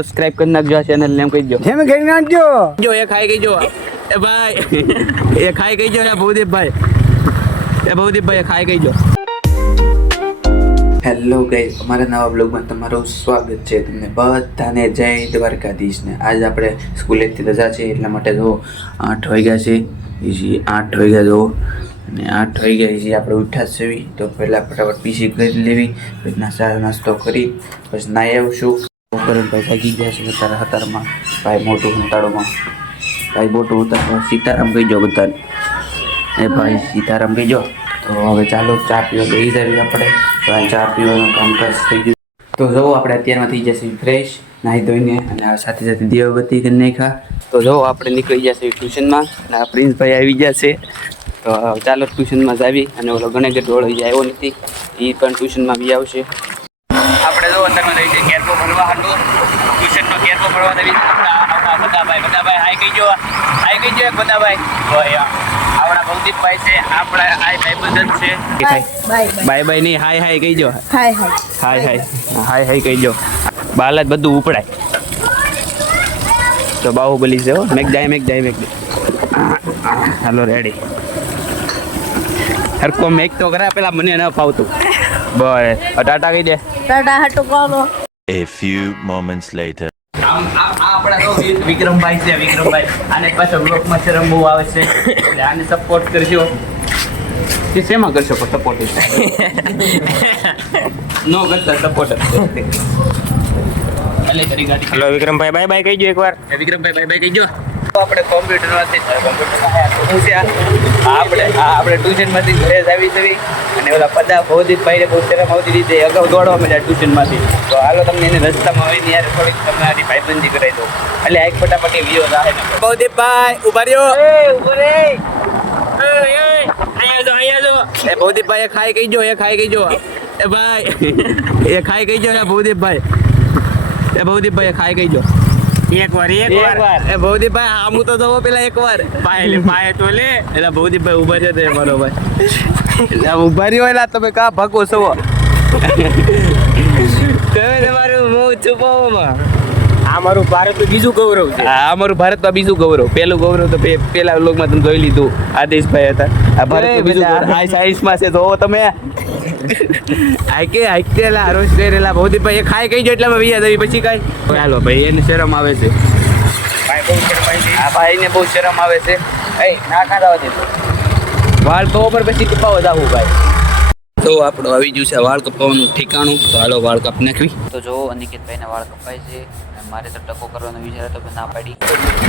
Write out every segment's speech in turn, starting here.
Subscribe કરી નાખજો આ ચેનલ ને એમ કહી દો. જેમ કરી નાખજો. જો એ ખાઈ ગઈ જો એ ભાઈ એ ખાઈ ગઈ જો ને ભવદીપભાઈ એ ખાઈ ગઈ જો. હેલો ગાઈઝ, અમારા નવા બ્લોગમાં તમારું સ્વાગત છે. તમને બધાને જય દ્વારકાધીશ ને આજ આપણે સ્કૂલેથી રજા છે એટલા માટે જો 8 વાગ્યા છે. 8 વાગ્યા જો અને 8 વાગ્યા છે આપણે ઉઠ્યા છે. તો પહેલાં ફટાફટ પીસી કરી લેવી, પછી નાસ્તો કરી પછી નાહી આવશું. ભાઈ જાગી ગયા છે હતારમાં. ભાઈ મોટું હંતાળોમાં ભાઈ મોટું ઉતારવા સીતારામ કહીજો બધાને. એ ભાઈ સીતારામ કહીજો. તો હવે ચાલો ચા પીવા બેસી જઈએ આપણે. ચા પીવાનું કામકાજ થઈ ગયું. તો જો આપણે અત્યારમાં થઈ જશે ફ્રેશ નાહી ધોઈને અને સાથે સાથે દીવાબત્તી કરી નાખ્યા. તો જો આપણે નીકળી જશે ટ્યુશનમાં અને આ પ્રિન્સભાઈ આવી જશે. તો ચાલો ટ્યુશનમાં જ આવી અને ઓલો ગણેશ ઢોળ આવ્યો નથી, એ પણ ટ્યુશનમાં બી આવશે. આપણે જો અંદરમાં રહી જઈએ કેરકો ભરવા હાટું ટ્યુશનમાં કેરકો ભરવા દેવી. બધાભાઈ હાઈ કહીજો એક બધાભાઈ. આપણા ભવદીપભાઈ છે, આપણા આ ભાઈબંધ છે. બાય બાય નહીં, હાય હાય કહીજો. હાય કહીજો. બાલ જ બધું ઉપડાય. તો બાહુબલી છે હો. મેક જાય. હાલો રેડી. હરકો મેક તો કરા, પેલા મને ન ફાવતું. બસ ટાટા કહી દે. ટાટા હટો કોનો. A few moments later. આપણા તો વિક્રમભાઈ છે. આને પાછો બ્લોકમાં શરમ બહુ આવે છે એટલે આને સપોર્ટ કરજો. તે શેમાં કરશો પણ સપોર્ટ નો કરતા સપોર્ટ હેલો વિક્રમભાઈ, બાય બાય કહીજો એકવાર. વિક્રમભાઈ બાય કહીજો. આપણે કોમ્પ્યુટરમાંથી આપણે ટ્યુશનમાંથી ઘરે જ આવી જવી અને ઓલા બધા ભવદીપભાઈને બહુ શરમ આવતી રીતે અગાઉ દોડવા મળ્યા ટ્યુશનમાંથી. તો હાલો તમને એને રસ્તામાં હોય ને યાર થોડીક તમારી ભાઈબંધી કરાવી દો. એટલે એક ફટાફટ વિડીયો રાહે ને. ભવદીપભાઈ ઉભા રહ્યો. અહીંયા જો એ ભવદીપભાઈ એ ખાઈ કહીજો. એ ભાઈ એ ખાઈ કહીજો ને ભવદીપભાઈ એ ખાઈ કહીજો. એકવાર એ ભવદીપભાઈ આમું તો જવો પેલા એકવાર પાય તો લે. એટલે ભવદીપભાઈ ઉભા છે મારો ભાઈ. એટલે ઉભા રહ્યો એટલે તમે કા ભાગો છો? તમે તમારું મોં છુપાવવામાં. આ મારું ભારતનું બીજું ગૌરવ છે. હા, અમારું ભારતમાં બીજું ગૌરવ. પેલું ગૌરવ તો પેલા લોકમાં તમે જોઈ લીધું, આદેશભાઈ હતા. આ ભારતનું બીજું ગૌરવ આ સાયન્સમાં છે. જોવો તમે આઈકેલા રોજ કરેલા ભવદીપભાઈ એ ખાઈ કઈ જો એટલામાં વિયા દેવી પછી કાંઈ. હાલો ભાઈ, એને શરમ આવે છે. ભાઈને બહુ શરમ આવે છે. ના ખાવા દે વાળ કપવા પર પછી કપાવો જાવું ભાઈ. તો આપણું આવી ગયું છે વાળ કપાવવાનું ઠેકાણું. તો હાલો વાળ કાપી નાખવી. તો જો અનિકેતભાઈના વાળ કપાય છે. મારે તો ટકો કરવાનો વિચાર હતો પણ ના પાડી.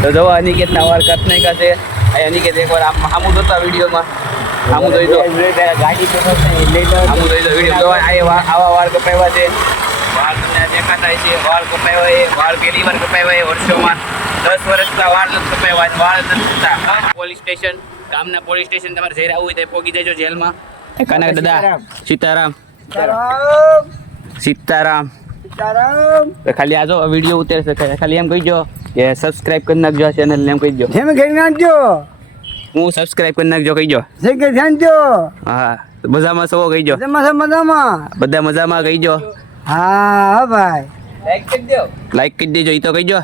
તો જો અનિકેતના વાળ કાપી નાખ્યા છે. અનિકેત એકવાર આમ સામું જોતા વિડીયોમાં આમું જોઈ દો. વિડીયો આવા વાળ કપાવ્યા છે. વાળ તમને દેખાતા છે. વાળ કપાવ્યા એ વાળ પહેલી વાર કપાવ્યા એ વર્ષોમાં 10 વર્ષના વાળ નથી કપાવ્યા. વાળ નથી. પોલીસ સ્ટેશન, ગામના પોલીસ સ્ટેશન તમારે જઈ આવવું હોય તો પોગી દેજો જેલમાં. કાના દાદા સીતારામ. ખાલી આ જો વિડીયો ઉતારશે ખાલી એમ કહીજો કે સબસ્ક્રાઇબ કરી નાખજો આ ચેનલ ને એમ કહીજો. જેમ કરી નાખજો. હું સબસ્ક્રાઇબ કરી નાખજો કહીજો. જેમ કરી નાખજો. હા, મજામાં છો કહીજો. મજામાં બધા મજામાં કહીજો. હા ભાઈ, લાઈક કરી દેજો. ઈ તો કહીજો.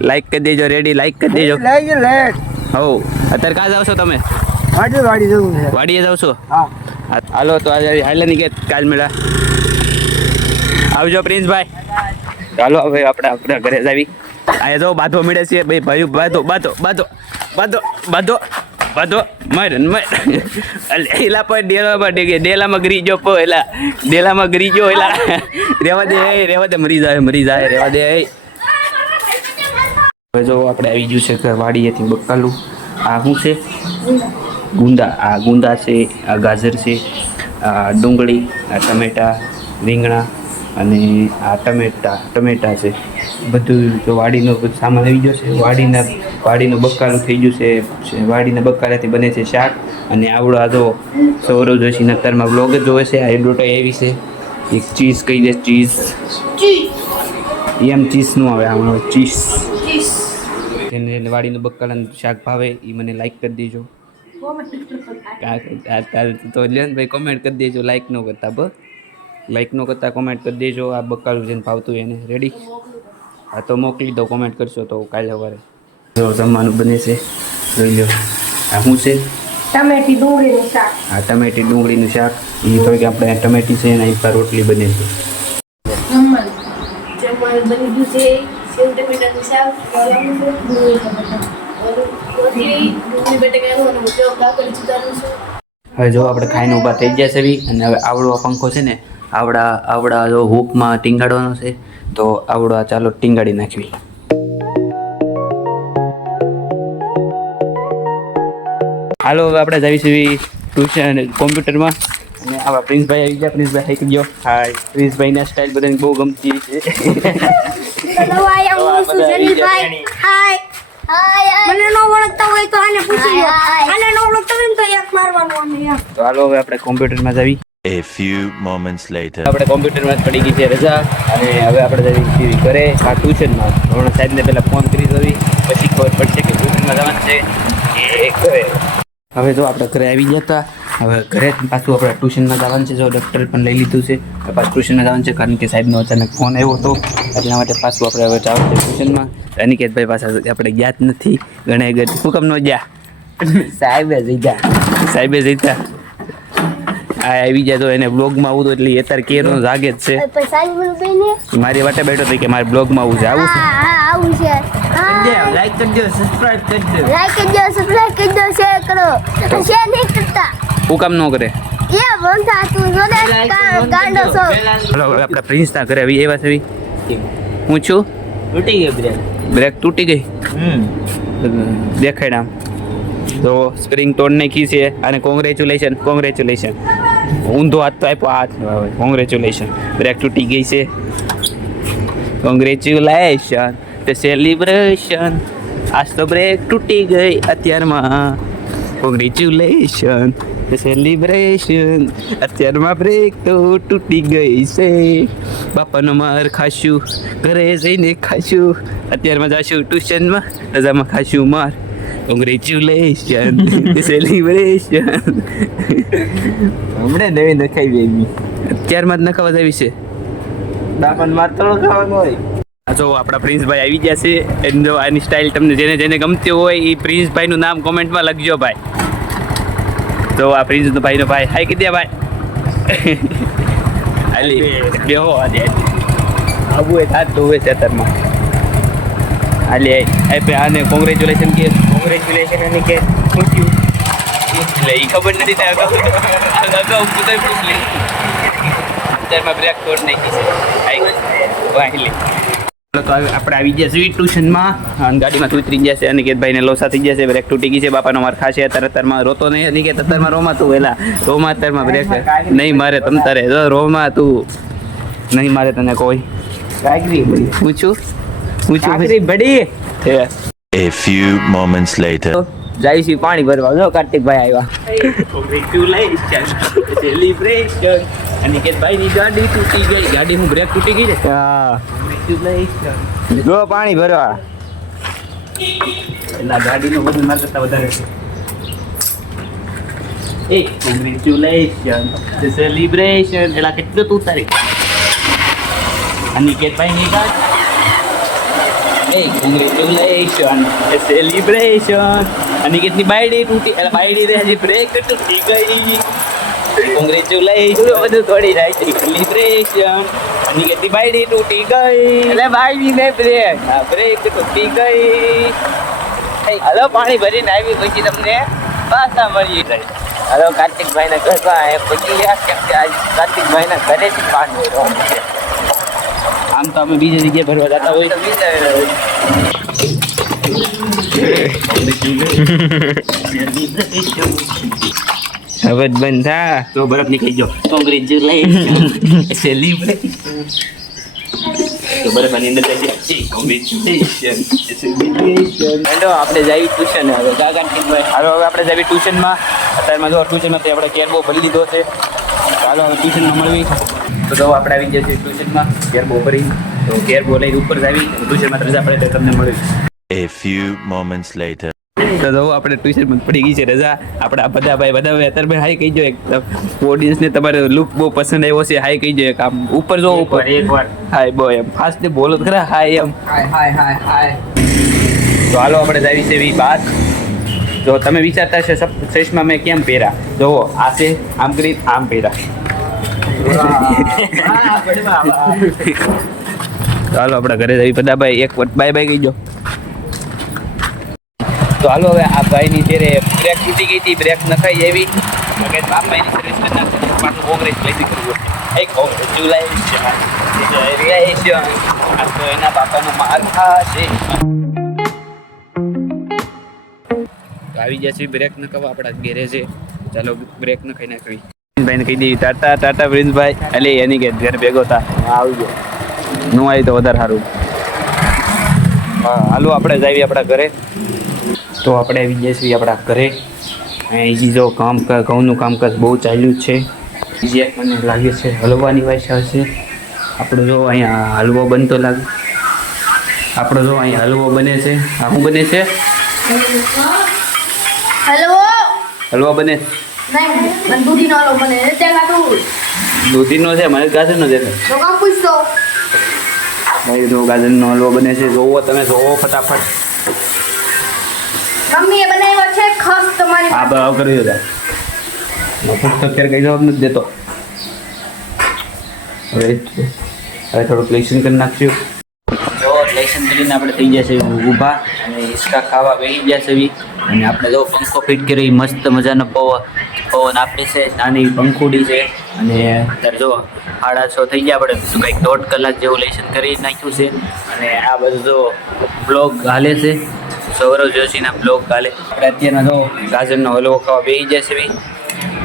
લાઈક કરી દેજો. રેડી લાઈક કરી દેજો. હો અત્યારે કાં જાવ છો તમે? વાડી જવું છે. વાડીએ જાવ છો? હા. હાલો તો આજે હાલે ની કે કાલ મેળા આવજો પ્રિન્સભાઈ. ચાલો હવે આપણે આપણા ઘરે જ આવી. અહીંયા જો બાંધો મળે છે ભાઈ. બાંધો મર એલા પર ડેલામાં ગરી જો પો એલા ડેલામાં ગરી જો એલા રેવા દે મરી જાય રેવા દે. હવે જો આપણે આવી ગયું છે વાડીએથી બકાલું. આ શું છે? ગુંદા છે. આ ગાજર છે. આ ડુંગળી, આ ટમેટા, રીંગણા અને આ ટમેટા છે. બધું જો વાડીનો સામાન આવી ગયો છે. વાડીનું બકાલું થઈ ગયું છે. વાડીના બકાલાથી બને છે શાક. અને આવડો આ જો સૌરવ જોશીના અત્યારમાં બ્લોગ જ જોવે છે. આ એડવર્ટાઈ આવી છે. એક ચીઝ કહી દે. ચીઝ નું આવે આમાં ચીઝ. જેને વાડીનું બકાલાનું શાક ભાવે એ મને લાઈક કરી દેજો. તો લ્યો ભાઈ કોમેન્ટ કરી દેજો. લાઈક ન કરતા બસ લાઈક ન કરતા કોમેન્ટ કરી દેજો. આ બકાલું જેને ભાવતું એને રેડી. હા તો મોકલી દો, કોમેન્ટ કરશો તો કાલે સવારે. જો જમવાનું બને છે, જોઈ લો. આ શું છે? ટમેટી ડુંગળીનું શાક. આ ટમેટી ડુંગળીનું શાક. એ થોડીક આપણે ટમેટી છે એના ઉપર રોટલી બને છે. જમવાનું બની ગયું છે. સેવ ટમેટાનું શાક, ડુંગળી ટમેટા, રોટલી ડુંગળી બટેકાનું અને સેવ કાકડી સુધારનું છે. હવે જો આપણે ખાઈને ઊભા થઈ ગયા છે બી, અને હવે આવડો પંખો છે ને આવડા જો હૂકમાં ટીંગાડવાનો છે, તો આવડો ચાલો ટીંગાડી નાખવી. હાલો હવે આપણે જઈશું ટ્યુશન કોમ્પ્યુટરમાં, અને આવા પ્રિન્સભાઈ આવી ગયા. પ્રિન્સભાઈ હાઈ ગયો. હાય. પ્રિન્સભાઈના સ્ટાઇલ બધાને બહુ ગમતી છે. હેલો આઈ એમ સુશીલભાઈ. હાય હાય. મને નો ઓળખતા હોય તો આને પૂછી લો. આને નો ઓળખતા હોય તો એક મારવાનું અમે. તો હાલો હવે આપણે કોમ્પ્યુટરમાં જવી. A few moments later. આપણે કોમ્પ્યુટરમાં જ પડી ગઈ છે રજા, અને હવે આપણે જવી ઘરે આ ટ્યુશનમાં. હમણાં સાહેબને પહેલાં ફોન કરી દઈએ, પછી ખબર પડશે કે ટ્યુશનમાં જવાનું છે કે ઘરે. હવે જો આપણે ઘરે આવી ગયા હતા. હવે ઘરે પાછું આપણે ટ્યુશનમાં જવાનું છે. જો ડૉક્ટર પણ લઈ લીધું છે. પાછું ટ્યુશનમાં જવાનું છે, કારણ કે સાહેબનો અચાનક ફોન આવ્યો હતો, એટલા માટે પાછું આપણે હવે જવાનું છે ટ્યુશનમાં. અનિકેતભાઈ પાછા આપણે ગયા જ નથી. ગણે ગઈ હુકમ ન ગયા, સાહેબે જઈતા આ આવી જાય તો એને બ્લોગમાં આવું તો એટલે એ અત્યારે કેરનો જાગે જ છે. મારી વાટે બેઠો હતો કે મારે બ્લોગમાં આવું છે. આવું આવું છે. લાઈક કરજો, સબસ્ક્રાઇબ કરજો. લાઈક કરજો, સબસ્ક્રાઇબ કરજો, શેર કરો. શેર નહીં કરતા. હું કામ ન કરે? એ બોલતા તું જોને ગાંડો છો. હલો આપણે પ્રિન્સના ઘરે આવી એવા છે. હું છું તૂટી ગઈ બ્રેક તૂટી ગઈ. દેખાડ આમ તો સ્પ્રિંગ તોડ નાખી છે. અને કોંગ્રેચ્યુલેશન. ઊંધો હાથ તો આપ્યો, હાથ કોંગ્રેચ્યુલેશન. બ્રેક તૂટી ગઈ છે. Congratulation, the celebration. આજ તો બ્રેક તૂટી ગઈ અત્યારમાં. Congratulation, the celebration. અત્યારમાં બ્રેક તો તૂટી ગઈ છે. બાપાનો માર ખાશું, ઘરે જઈને ખાશું. અત્યારમાં જાશું ટ્યુશનમાં, રજામાં ખાશું માર. Congratulation, celebration. હમણાં નવી નખાઈ ગઈ. અત્યારમાં જ નખાવા આવી છે. દાપણ મારતો ખાવાનું હોય. આ જો આપણા પ્રિન્સભાઈ આવી ગયા છે. એમ જો આની સ્ટાઇલ તમને જેને ગમતી હોય એ પ્રિન્સભાઈનું નામ કોમેન્ટમાં લખજો ભાઈ. તો આ પ્રિન્સનો ભાઈનો ભાઈ હાઈ કીધે ભાઈ. હાલી બેહો આજે આવું હોય થાત તો હોય ખેતરમાં. હાલી આપે આને કોંગ્રેચ્યુલેશન કે કોંગ્રેચ્યુલેશન અને કે પૂછ્યું એટલે એ ખબર નથી થાય. અગાઉ પૂછાય પૂછ લે. અત્યારમાં બ્રેક તોડ નાખી છે. વાહલી તો આપણે આવી ગયા છીએ ટ્યુશનમાં, અને ગાડીમાં ઉતરી ગયા છે. અનિકેતભાઈને લોસા થઈ ગયા છે. બ્રેક તૂટી ગઈ છે. બાપાનો માર ખાશે. અત્યારમાં રોતો નહીં. અનિકેત અત્યારમાં રોમાં તું વેલા રોમાં. અત્યારમાં બ્રેક નહીં મારે તમ તારે જો રોમાં તું નહીં મારે તને કોઈ પૂછું બડી. A few moments later. જાય છે પાણી ભરવા. જો કાર્તિકભાઈ આવ્યા. Congratulation, celebration. અનિકેતભાઈની ગાડી તૂટી ગઈ. ગાડી હું બ્રેક તૂટી ગઈ છે. હા કોંગ્રેચ્યુલેશન. જો પાણી ભરવા. એટલે ગાડીનું વજન મારા કરતાં વધારે છે. એ કોંગ્રેચ્યુલેશન, સેલિબ્રેશન. એટલે કેટલું તું તારી અનિકેતભાઈની ગાડી. Hey, congratulations, a celebration. અનિકેતની બાયડી તૂટી, એટલે બાયડી દે હજી બ્રેક તૂટી ગઈ. Congratulations, બધું તોડી જાય છે. Celebration. અનિકેતની બાયડી તૂટી ગઈ. એટલે બાયડી ને બ્રેક, હા બ્રેક તૂટી ગઈ. હાલો પાણી ભરીને આવી પછી તમને પાછા મળી જાય. હાલો કાર્તિકભાઈના ઘરમાં પછી કેમ કે આજ કાર્તિકભાઈના ઘરેથી પાણી ભરવાનું છે. આમ તો અમે બીજી જગ્યાએ ભરવા જતા હોય તો હવે બંધ થા તો બરફ નીકળી ગયો. Congratulation, celebration. તો બરફ આની અંદર જાય છે. Congratulation, celebration. હેલો આપણે જઈએ ટ્યુશન. હવે કાર્તિકભાઈ હાલો હવે આપણે જઈએ ટ્યુશનમાં. અત્યારમાં જો ટ્યુશનમાં તો આપણે કેર બહુ ભરી લીધો છે. ચાલો હવે ટ્યુશનમાં મળવી. તો જો આપણે આવી જઈએ ટ્યુશનમાં કેરબો ભરી. તો કેરબો લઈને ઉપર જ આવી ટ્યુશનમાં રજા પડે તો તમને મળ્યું. A few moments later. તો જો આપણે ટ્યુશન પડી ગઈ છે રજા. આપણે આ બધા ભાઈ અત્યારે હાઈ કહી દો એકદમ ઓડિયન્સ ને તમારો લુક બહુ પસંદ આવ્યો છે. હાઈ કહી દો એક આમ ઉપર જો ઉપર એકવાર હાય બો એમ ફાસ્ટ બોલો ખરા હાય એમ. હાય તો હાલો આપણે જાવી છે એવી વાત. જો તમે વિચારતા હશો ચશ્મા મેં કેમ પહેર્યા, જોવો આ છે આમ કરી આમ પહેર્યા. તો હાલો આપણે ઘરે જઈ બધા ભાઈ એક વખત બાય બાય કહી દો. તો હાલો હવે આ ભાઈની ત્યારે બ્રેક તૂટી ગઈ હતી, બ્રેક નખાઈ એવી કે બાપાની સર્વિસ કરી નાખી, પાછું કોંગ્રેચ્યુલેશન કરવું. એક કોંગ્રેચ્યુલેશન આ તો એના બાપાનો માર ખાશે. તો આવી જશે બ્રેક નખાવા આપણા ગેરેજે. ચાલો બ્રેક નખાઈ નાખવી. ભાઈને કહી દેવી ટાટા ટાટા પ્રિન્સભાઈ. એટલે એની કે ઘર ભેગો થા આવજો, નું આવી તો વધારે સારું. હા હાલો આપણે જઈએ આપણા ઘરે. તો આપણે આવી જઈશું આપણા ઘરે. અહીં જો ઘઉંનું કામકાજ બહુ ચાલ્યું જ છે. બીજી એક મને લાગે છે હલવાની વાઈસ આવશે. આપણો જો અહીંયા હલવો બનતો લાગે. આપણો જો અહીંયા હલવો બને છે. આ શું બને છે? હલવો હલવો બને નહીં, દૂધીનો હલવો બને છે. ત્યાં ખાધું દૂધીનો છે, મને ગાજરનો છે. તો કામ પૂછતો ભાઈ જો ગાજરનો હલવો બને છે. જોવો તમે, જોવો ફટાફટ. મમ્મીએ બનાવ્યો છે ખાસ તમારી હા ભાવ કરી દો. મફત તો અત્યારે કઈ જવાબ નથી દેતો. હવે થોડુંક લેસન કરી નાખશું. જો લેસન કરીને આપણે થઈ જશે ઊભા અને હિંચકા ખાવા બેસી જશે એવી. અને આપણે જો પંખો ફિટ કરી મસ્ત મજાનો પવન આપે છે. નાની પંખુડી છે. અને અત્યારે જો 6:30 થઈ ગયા. આપણે કંઈક 1.5 કલાક જેવું લેસન કરી નાખ્યું છે. અને આ બધું જો બ્લોગ હાલે છે, સૌરવ જોશીના બ્લોગ હાલે. આપણે અત્યારના જો ગાજરનો હલવો ખાવા બેસી જશે એવી.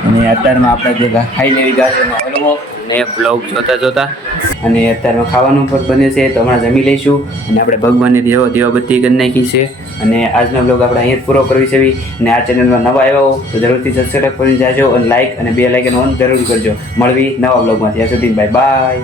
અને અત્યારમાં આપણે જે ખાઈ લેવી ગાજરનો હલવો ને બ્લોગ જોતા અને અત્યારમાં ખાવાનું પણ બને છે. તો હમણાં જમી લઈશું અને આપણે ભગવાનને દીવાબત્તી કરી નાખી છે. અને આજનો બ્લોગ આપણે અહીંયા જ પૂરો કરવી છે. અને આ ચેનલમાં નવા આવ્યા હો તો જરૂરથી સબસ્ક્રાઈબ કરી જાજો અને લાઈક અને 2 લાઇકન ઓન જરૂર કરજો. મળવી નવા બ્લોગમાં. ત્યાં સુધી બાય બાય.